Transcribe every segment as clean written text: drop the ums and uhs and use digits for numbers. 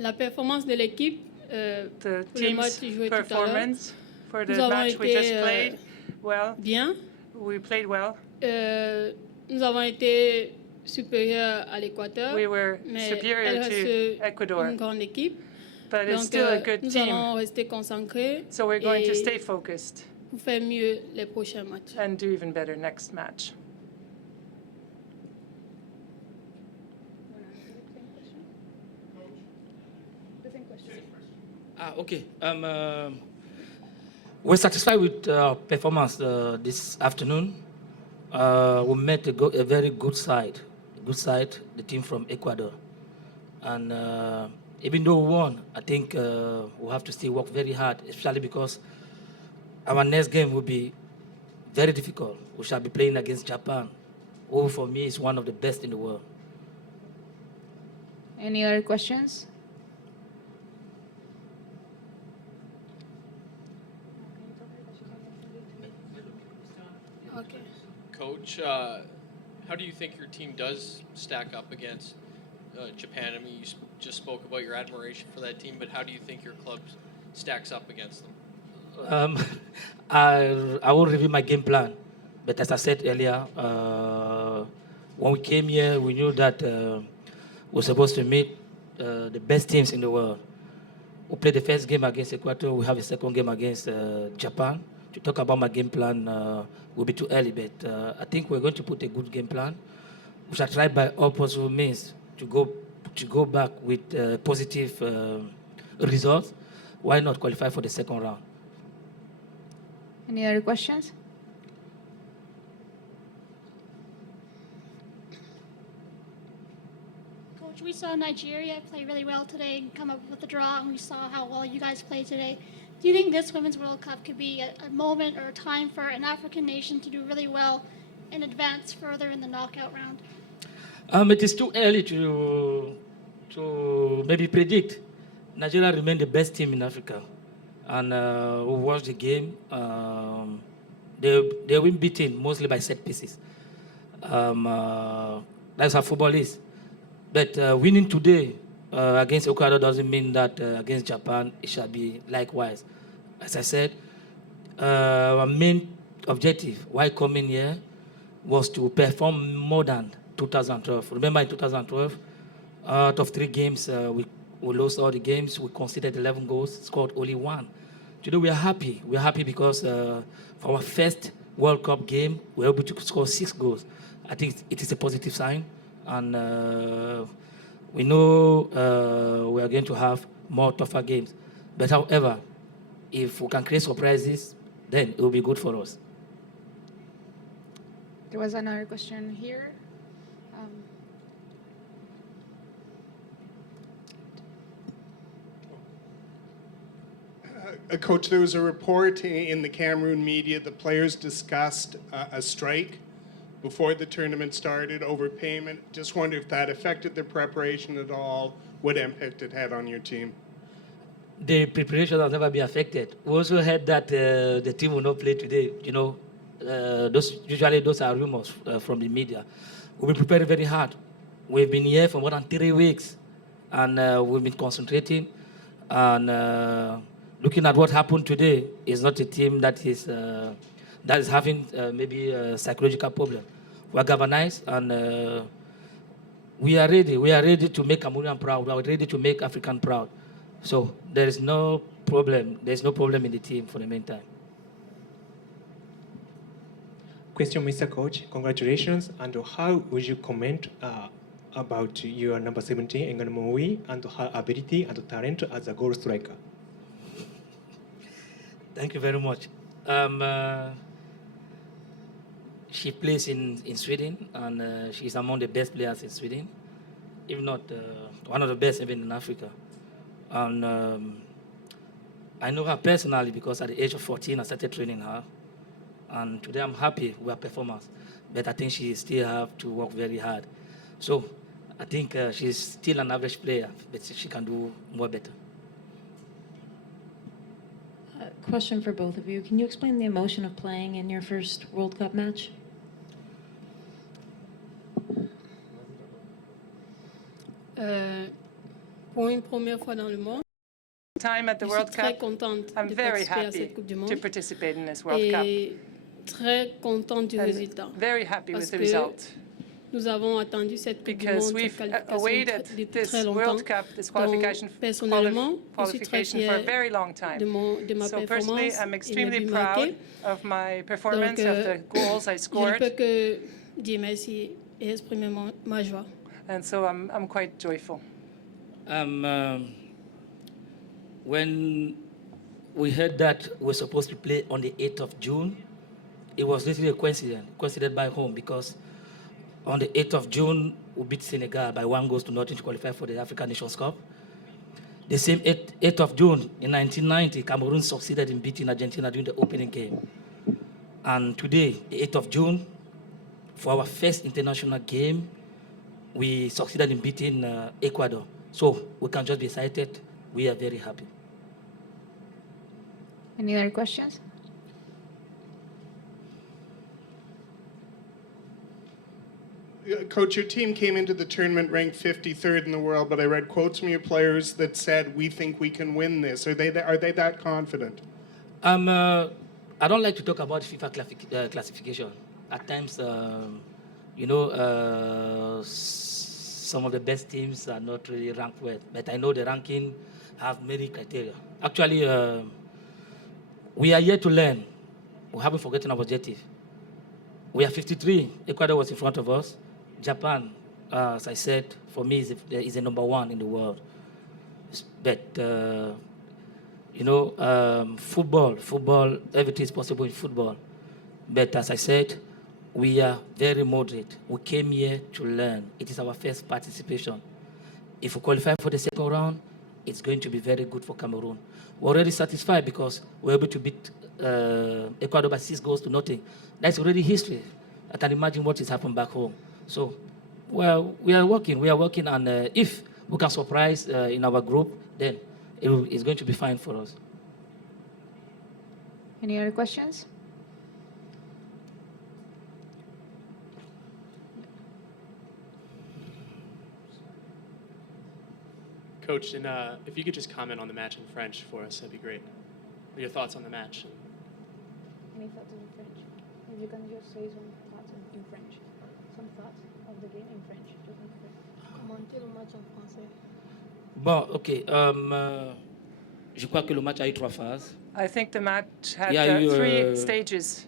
La performance de l'équipe The pour le match team's joué tout à l'heure, performance for the nous avons match we just été played, well, bien. we played well. Nous avons été supérieurs à l'Équateur, We were mais superior elle to reste Ecuador, une grande équipe. but it's Donc, still a good nous team. allons rester concentrés So we're going to et stay focused pour faire mieux les prochains matchs. and do even better next match. Okay. We're satisfied with our performance this afternoon. We met a very good side, the team from Ecuador. And even though we won, I think we'll have to still work very hard, especially because our next game will be very difficult. We shall be playing against Japan, who for me is one of the best in the world. Any other questions? Okay. Coach, how do you think your team does stack up against Japan? I mean, you just spoke about your admiration for that team, but how do you think your club stacks up against them? I will review my game plan, but as I said earlier, when we came here, we knew that we're supposed to meet the best teams in the world. We played the first game against Ecuador. We have a second game against Japan. To talk about my game plan will be too early, but I think we're going to put a good game plan. We shall try by all possible means to go back with positive results. Why not qualify for the second round? Any other questions? Coach, we saw Nigeria play really well today and come up with a draw, and we saw how well you guys played today. Do you think this Women's World Cup could be a moment or a time for an African nation to do really well and advance further in the knockout round? It is too early to maybe predict. Nigeria remain the best team in Africa, and we watched the game. They win beaten mostly by set pieces. That's how football is. But winning today against Ecuador doesn't mean that against Japan it shall be likewise. As I said, our main objective while coming here was to perform more than 2012. Remember in 2012, out of 3 games, we lost all the games. We conceded 11 goals, scored only 1. Today we are happy. We are happy because for our first World Cup game, we were able to score 6 goals. I think it is a positive sign. And we know we are going to have more tougher games. But however, if we can create surprises, then it will be good for us. There was another question here. Coach, there was a report in the Cameroon media the players discussed a strike before the tournament started, overpayment. Just wonder if that affected their preparation at all, what impact it had on your team. The preparation has never been affected. We also heard that the team will not play today. You know, those are rumors from the media. We've been preparing very hard. We've been here for more than 3 weeks, and we've been concentrating. And looking at what happened today, is not a team that is having maybe a psychological problem. We are galvanized, and we are ready. We are ready to make Cameroonian proud. We are ready to make African proud. So there is no problem. There is no problem in the team for the meantime. Question, Mr. Coach. Congratulations. And how would you comment about your number 17, Engano Moui, and her ability and talent as a goal striker? Thank you very much. She plays in Sweden, and she's among the best players in Sweden, if not one of the best even in Africa. And I know her personally because at the age of 14, I started training her. And today I'm happy with her performance. But I think she still have to work very hard. So I think she's still an average player, but she can do more better. Question for both of you. Can you explain the emotion of playing in your first World Cup match? Pour une première fois dans le monde, Time at the je suis World très Cup, contente I'm de very participer à happy cette Coupe du to Monde participate in this World Cup. et très contente du And résultat. very happy Parce with the que result. nous avons attendu cette Coupe du Because Monde, cette we've qualification awaited depuis this très longtemps. World Cup, this Donc, qualification, personnellement, je suis très qualification for a fière very long time. de ma So personally, performance I'm et mes extremely buts proud marqués. of my performance, Donc, of the goals I je ne scored, peux que dire merci et exprimer ma joie. and so I'm quite joyful. When we heard that we're supposed to play on the 8th of June, it was literally a coincided by home, because on the 8th of June, we beat Senegal by 1-0 to qualify for the African Nations Cup. The same 8th of June in 1990, Cameroon succeeded in beating Argentina during the opening game. And today, the 8th of June, for our first international game, we succeeded in beating Ecuador. So we can just be excited. We are very happy. Any other questions? Coach, your team came into the tournament ranked 53rd in the world, but I read quotes from your players that said, "We think we can win this." Are they that confident? I don't like to talk about FIFA classification. At times, some of the best teams are not really ranked well, but I know the ranking have many criteria. Actually, we are here to learn. We haven't forgotten our objective. We are 53. Ecuador was in front of us. Japan, as I said, for me is the number one in the world. But football, everything is possible in football. But as I said, we are very moderate. We came here to learn. It is our first participation. If we qualify for the second round, it's going to be very good for Cameroon. We're already satisfied because we're able to beat Ecuador by 6-0. That's already history. I can imagine what has happened back home. So, well, we are working, and if we can surprise in our group, then it's going to be fine for us. Any other questions? Coach, and if you could just comment on the match in French for us, that'd be great. Your thoughts on the match? Any thoughts in French? If you can just say some thoughts in French. Some thoughts of the game in French. Just in French. Commenter le match en français. Bon, ok. Je crois que le match a eu 3 phases. I think the match had Il y a eu, 3 stages.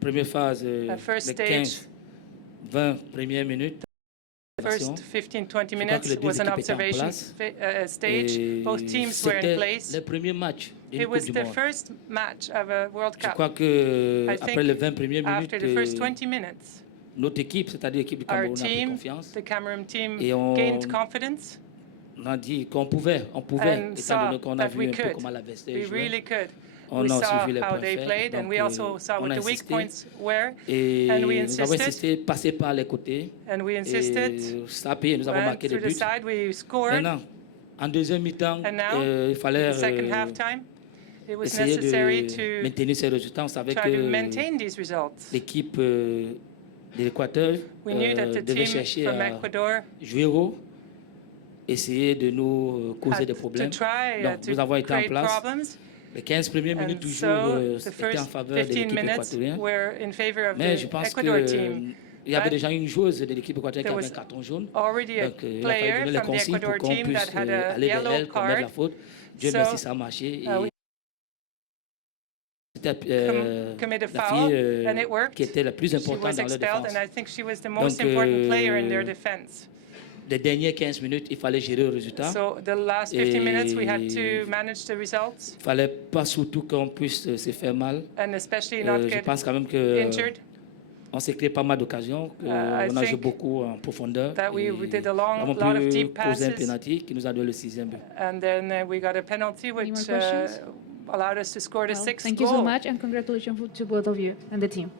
Première phase, The first les stage, 15-20 premières minutes. first 15-20 Je crois que minutes les deux was an équipes étaient en observation place. stage. Et Both teams were in c'était place. le premier match d'une It Coupe was du the Monde. first match of a World Je Cup. crois que I après think les 20 premières minutes, after the first 20 minutes, notre équipe, c'est-à-dire l'équipe du our Cameroun, a pris team, confiance. the Cameroon team, Et on- gained confidence On a dit qu'on pouvait, and étant saw donné qu'on a that vu we un peu could. comment la Veste We jouait. really could. On We a aussi saw vu les how points they faibles, played, and donc, we also saw on what a the weak insisté. points were, Et and we nous avons insisted, insisté, passer par les côtés. and we Et insisted, ça a payé, nous avons went marqué des through the buts. side, we scored, Maintenant, en deuxième mi-temps, and now, il fallait the second halftime, it was essayer necessary de to maintenir ces résultats. On savait try to que maintain these results. l'équipe de l'Équateur We knew that the devait team chercher from à Ecuador jouer haut, essayer de nous causer had des to problèmes. try Donc, nous avons to été en create place. problems. Les 15 premières minutes And toujours so the étaient en first faveur de 15 l'équipe minutes équatorienne. were in favor of Mais je the pense Ecuador team. qu'il y avait But déjà une joueuse de l'équipe équatorienne qui there avait un was carton jaune. already a Donc, il a fallu player donner les from the consignes pour Ecuador qu'on team puisse that had a aller vers yellow elle, commettre la card. faute. Dieu So, merci, ça a marché. we Et c'était commit a la foul, fille and it worked. qui était la plus She importante was dans leur expelled, défense. and I think she was the most Donc, important player in their defense. Les dernières 15 minutes, il fallait gérer le résultat. So the last 15 minutes, we had Et to manage the results, il ne fallait pas surtout qu'on puisse se faire mal. and especially not Je get pense quand même que injured. on s'est créé pas mal d'occasions. I On a joué think beaucoup en profondeur. that we Et did a nous avons lot of pu deep poser un passes. penalty qui nous a donné le 6e but. And then we got a penalty, more which questions? allowed us to score the Well, 6th thank you goal. so much, and congratulations to both of you and the team.